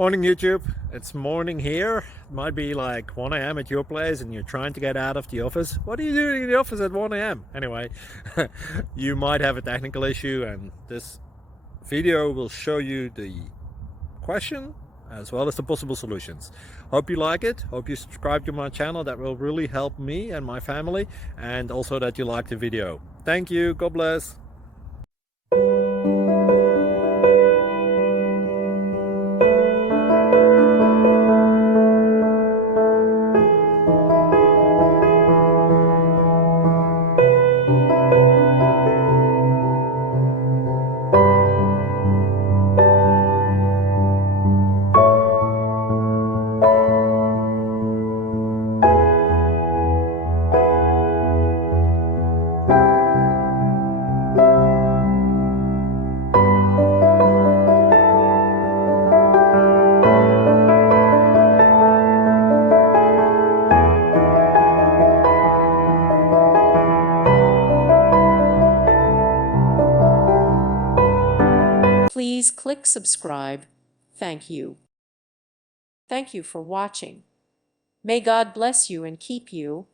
Morning YouTube, it's morning here. It might be like 1 a.m. at your place and you're trying to get out of the office. What are you doing in the office at 1 a.m.? Anyway, you might have a technical issue and this video will show you the question as well as the possible solutions. Hope you like it, hope you subscribe to my channel. That will really help me and my family, and also that you like the video. Thank you, God bless. Please click subscribe. Thank you. Thank you for watching. May God bless you and keep you.